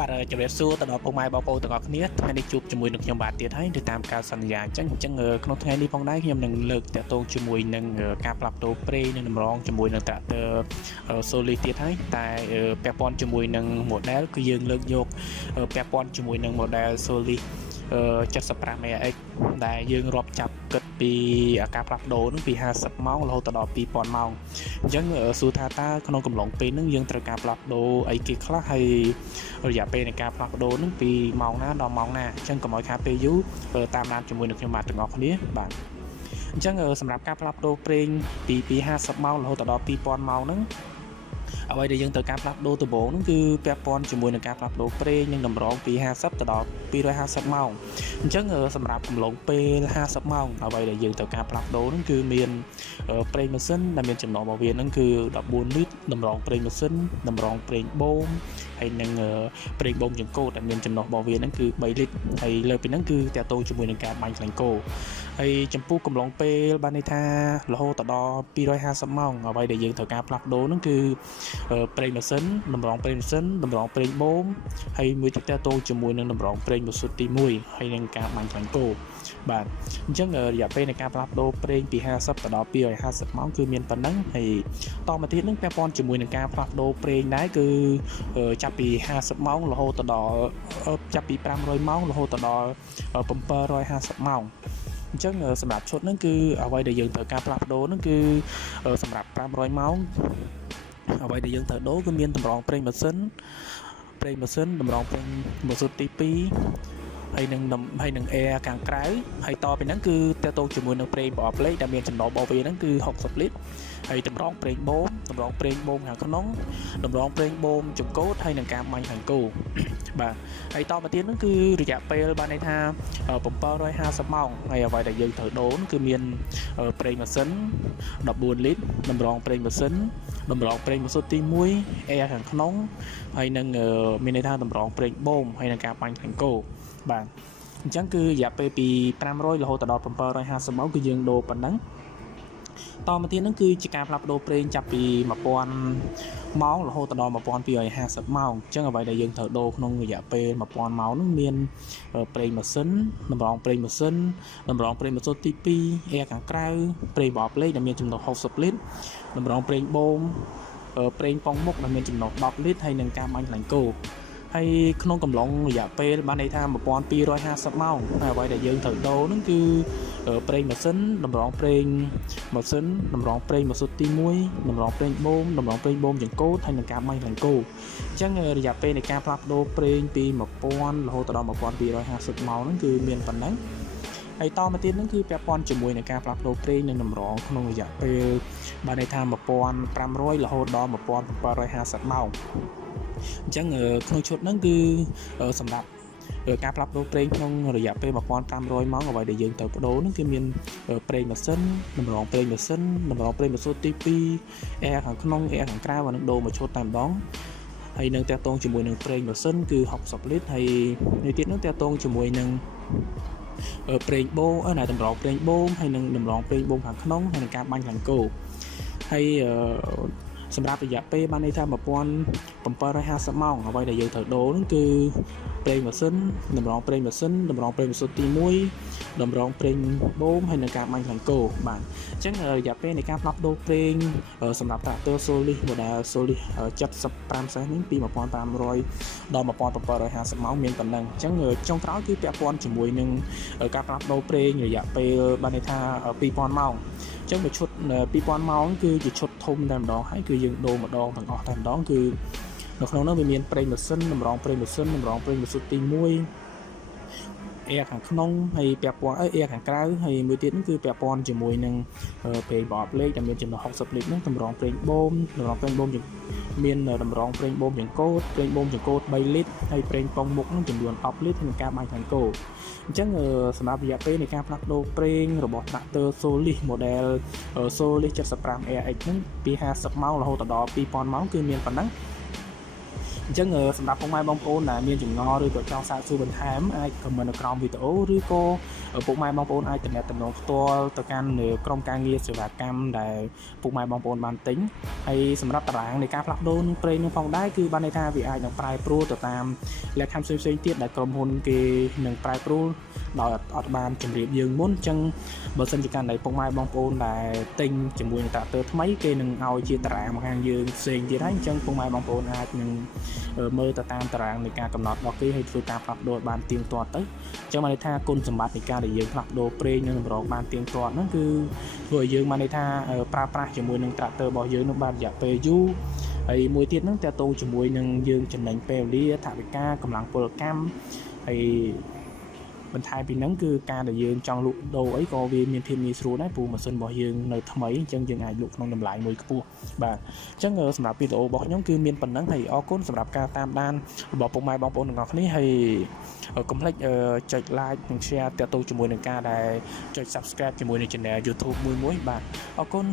បាទជំរាបសួរទៅដល់ពុកម៉ែបងប្អូនទាំងអស់គ្នាថ្ងៃនេះជួបជាមួយនឹងខ្ញុំបាទទៀតហើយទៅតាមការសន្យាអញ្ចឹងក្នុងថ្ងៃនេះផងដែរខ្ញុំនឹងលើកតាក់ទងជាមួយនឹងការផ្លាស់ប្ដូរប្រេងនិងតម្រងជាមួយនឹងត្រាក់ទ័រ Solis ទៀតហើយតែពាក់ព័ន្ធជាមួយនឹង model គឺយើងលើកយកពាក់ព័ន្ធជាមួយនឹង model Solis 75x ដែលយើងរាប់ចាប់គិតពីការផ្លាស់ប្ដូរនឹងពី50ម៉ោងរហូតដល់2000ម៉ោងអញ្ចឹងសួរថាតើក្នុងកំឡុងពេលហ្នឹងយើងត្រូវការផ្លាស់ប្ដូរអីគេខ្លះហើយរយៈពេលនៃការផ្លាស់ប្ដូរនឹងពីម៉ោងណាដល់ម៉ោងណាអញ្ចឹងកុំឲ្យខាតពេលយូរតាមដានជាមួយនឹងខ្ញុំបាទទាំងអស់គ្នាបាទអញ្ចឹងសម្រាប់ការផ្លាស់ប្ដូរប្រេងពី50ម៉ោងរហូតដល់2000ម៉ោងហ្នឹងអ្វីដែលយើងត្រូវការផ្លាស់ប្ដូរដំបូងហ្នឹងគឺពាក់ព័ន្ធជាមួយនឹងការផ្លាស់ប្ដូរប្រេងនិងតម្រងពី50ទៅដល់250ម៉ោងអញ្ចឹងសម្រាប់កំឡុងពេល50ម៉ោងអ្វីដែលយើងត្រូវការផ្លាស់ប្ដូរហ្នឹងគឺមានប្រេងម៉ាស៊ីនដែលមានចំណុះរបស់វាហ្នឹងគឺ14លីត្រតម្រងប្រេងម៉ាស៊ីនតម្រងប្រេងបូមហើយនិងប្រេងបូមចង្កូតដែលមានចំណុះរបស់វាហ្នឹងគឺ3លីត្រហើយលើពីហ្នឹងគឺតាក់ទងជាមួយនឹងការបាញ់ខ្លាញ់គោហើយចំពោះកំឡុងពេលបានន័យថារហូតដល់250ម៉ោងអ្វីដែលយើងត្រូវការផ្លាស់ប្ដូរហ្នឹងគឺប្រេងម៉ាស៊ីនតម្រងប្រេងម៉ាស៊ីនតម្រងប្រេងបូមហើយមួយទៀតតាក់ទងជាមួយនឹងតម្រងប្រេងម៉ាស៊ូតទី1ហើយនឹងការបាញ់ខ្លាញ់គោបាទអញ្ចឹងរយៈពេលនៃការផ្លាស់ប្ដូរប្រេងពី50ទៅដល់250ម៉ោងគឺមានប៉ុណ្ណឹងហើយតមកទៀតនឹងពាក់ព័ន្ធជាមួយនឹងការផ្លាស់ប្ដូរប្រេងដែរគឺចាប់ពី50ម៉ោងរហូតដល់ចាប់ពី500ម៉ោងរហូតដល់750ម៉ោងអញ្ចឹងសម្រាប់ឈុតហ្នឹងគឺអ្វីដែលយើងត្រូវការផ្លាស់ប្ដូរហ្នឹងគឺសម្រាប់500ម៉ោងអ្វីដែលយើងត្រូវដូរគឺមានតម្រងប្រេងម៉ាស៊ីនតម្រងប្រេងម៉ាស៊ូតទី2ហើយនឹង air ខាងក្រៅហើយតពីហ្នឹងគឺតទៅជាមួយនឹងប្រេងប្រអប់លេខដែលមានចំណុះរបស់វាហ្នឹងគឺ60លីត្រហើយតម្រងប្រេងបូមខាងក្នុងតម្រងប្រេងបូមចង្កូតហើយនឹងការបាញ់ខាងគោបាទហើយតទៅទៀតហ្នឹងគឺរយៈពេលបានន័យថា750ម៉ោងហើយអ្វីដែលយើងត្រូវដូរគឺមានប្រេងម៉ាស៊ីន14លីត្រតម្រងប្រេងម៉ាស៊ីនតម្រងប្រេងម៉ាស៊ូតទី1 air ខាងក្នុងហើយនឹងមានន័យថាតម្រងប្រេងបូមហើយនឹងការបាញ់ខាងគោបាទអញ្ចឹងគឺរយៈពេលពី500រហូតដល់750ម៉ោងគឺយើងដូរប៉ុណ្ណឹងតមកទៀតហ្នឹងគឺជាការផ្លាស់ប្ដូរប្រេងចាប់ពី1000ម៉ោងរហូតដល់1250ម៉ោងអញ្ចឹងអ្វីដែលយើងត្រូវដូរក្នុងរយៈពេល1000ម៉ោងហ្នឹងមានប្រេងម៉ាស៊ីនតម្រងប្រេងម៉ាស៊ីនតម្រងប្រេងម៉ាស៊ូតទី2 air ខាងក្រៅប្រេងបបលេខដែលមានចំណុះ60លីត្រតម្រងប្រេងបូមប្រេងប៉ុងមុខដែលមានចំណុះ10លីត្រហើយនឹងការបាញ់ខ្លាញ់គោហើយក្នុងកំឡុងរយៈពេលបានន័យថា1250ម៉ោងហើយអ្វីដែលយើងត្រូវដូរហ្នឹងគឺប្រេងម៉ាស៊ីនតម្រងប្រេងម៉ាស៊ីនតម្រងប្រេងម៉ាស៊ូតទី1តម្រងប្រេងបូមតម្រងប្រេងបូមចង្កូតហើយនឹងការបាញ់ខ្លាញ់គោអញ្ចឹងរយៈពេលនៃការផ្លាស់ប្ដូរប្រេងពី1000រហូតដល់1250ម៉ោងហ្នឹងគឺមានប៉ុណ្ណឹងហើយតមកទៀតហ្នឹងគឺពាក់ព័ន្ធជាមួយនឹងការផ្លាស់ប្ដូរប្រេងនិងតម្រងក្នុងរយៈពេលបានន័យថា1500រហូតដល់1750ម៉ោងអញ្ចឹងក្នុងឈុតហ្នឹងគឺសម្រាប់ការផ្លាស់ប្ដូរប្រេងក្នុងរយៈពេល1500ម៉ោងអ្វីដែលយើងត្រូវបដូរហ្នឹងគឺមានប្រេងម៉ាស៊ីនតម្រងប្រេងម៉ាស៊ីនតម្រងប្រេងម៉ាស៊ូតទី2 air ខាងក្នុង air ខាងក្រៅអានឹងដូរមួយឈុតតែម្ដងហើយនឹងតាក់ទងជាមួយនឹងប្រេងម៉ាស៊ីនគឺ60លីត្រហើយនេះទៀតនោះតាក់ទងជាមួយនឹងប្រេងបូមតម្រងប្រេងបូមហើយនឹងតម្រងប្រេងបូមខាងក្នុងហើយនឹងការបាញ់ខ្លាញ់គោហើយសម្រាប់រយៈពេលបានន័យថា1750ម៉ោងអ្វីដែលយើងត្រូវដូរហ្នឹងគឺប្រេងម៉ាស៊ីនតម្រងប្រេងម៉ាស៊ីនតម្រងប្រេងម៉ាស៊ូតទី1តម្រងប្រេងបូមហើយនឹងការបាញ់ខ្លាញ់គោបាទអញ្ចឹងរយៈពេលនៃការផ្លាស់ប្ដូរប្រេងសម្រាប់ត្រាក់ទ័រ Solis model Solis 75នេះពី1500ដល់1750ម៉ោងមានប៉ុណ្ណឹងអញ្ចឹងចុងក្រោយគឺពាក់ព័ន្ធជាមួយនឹងការផ្លាស់ប្ដូរប្រេងរយៈពេលបានន័យថា2000ម៉ោងអញ្ចឹងមួយឈុត2000ម៉ោងគឺជាឈុតធំតែម្ដងហើយគឺយើងដូរម្ដងទាំងអស់តែម្ដងគឺនៅក្នុងនោះវាមានប្រេងម៉ាស៊ីនតម្រងប្រេងម៉ាស៊ីនតម្រងប្រេងម៉ាស៊ូតទី1 air ខាងក្នុងហើយពាក់ព័ន្ធair ខាងក្រៅហើយមួយទៀតគឺពាក់ព័ន្ធជាមួយនឹងប្រេងប្រអប់លេខដែលមានចំណុះ60លីត្រហ្នឹងតម្រងប្រេងបូមតម្រងប្រេងបូមមានតម្រងប្រេងបូមចង្កូតប្រេងបូមចង្កូត3លីត្រហើយប្រេងប៉ុងមុខហ្នឹងចំនួន10លីត្រក្នុងការបាញ់ខាងគោអញ្ចឹងសម្រាប់រយៈពេលនៃការផ្លាស់ប្ដូរប្រេងរបស់ត្រាក់ទ័រ Solis model Solis 75RX ហ្នឹងពី50ម៉ោងរហូតដល់2000ម៉ោងគឺមានប៉ុណ្ណឹងអ អញ្ចឹងសម្រាប់ពុកម៉ែបងប្អូនដែលមានចម្ងល់ឬក៏ចង់សាកសួរបន្ថែមអាច comment នៅក្រោមវីដេអូឬក៏ពុកម៉ែបងប្អូនអាចទំនាក់ទំនងផ្ទាល់ទៅកាន់ក្រុមការងារសេវាកម្មដែលពុកម៉ែបងប្អូនបានទិញហើយសម្រាប់តារាងនៃការផ្លាស់ប្ដូរប្រេងនឹងផងដែរគឺបានន័យថាវាអាចនឹងប្រែប្រួលទៅតាមលក្ខខណ្ឌផ្សេងៗទៀតដែលក្រុមហ៊ុនគេនឹងប្រែប្រួលដោយអត់បានជម្រាបយើងមុនអញ្ចឹងបើសិនជាកាន់តែពុកម៉ែបងប្អូនដែលទិញជាមួយនឹងត្រាក់ទ័រថ្មីគេនឹងឲ្យជាតារាងមកខាងយើងផ្សេងទៀតហើយអញ្ចឹងពុកម៉ែបងប្អូនអាចនឹងមើលទៅតាមតារាងនៃការកំណត់របស់គេហើយធ្វើការផ្លាស់ប្ដូរបានទៀងទាត់ទៅអញ្ចឹងបានន័យថាគុណសម្បត្តិនៃការដែលយើងផ្លាស់ប្ដូរប្រេងនិងតម្រងបានទៀងទាត់ហ្នឹងគឺធ្វើឲ្យយើងបានន័យថាប្រើប្រាស់ជាមួយនឹងត្រាក់ទ័ររបស់យើងនឹងបានរយៈពេលយូរហើយមួយទៀតហ្នឹងតើតោជាមួយនឹងយើងចំណេញពេលវេលាថវិកាកម្លាំងពលកម្មហើយបន្ថែមពីហ្នឹងគឺការដែលយើងចង់លក់ដូរអីក៏វាមានភាពងាយស្រួលដែរព្រោះម៉ាស៊ីនរបស់យើងនៅថ្មីអញ្ចឹងយើងអាចលក់ក្នុងតម្លៃមួយខ្ពស់បាទអញ្ចឹងសម្រាប់វីដេអូរបស់ខ្ញុំគឺមានប៉ុណ្ណឹងហើយអរគុណសម្រាប់ការតាមដានរបស់ពុកម៉ែបងប្អូនទាំងអស់គ្នាហើយកុំភ្លេចចុច like និង share ទាក់ទងជាមួយនឹងការដែលចុច subscribe ជាមួយនឹង channel YouTube មួយបាទអរគុណ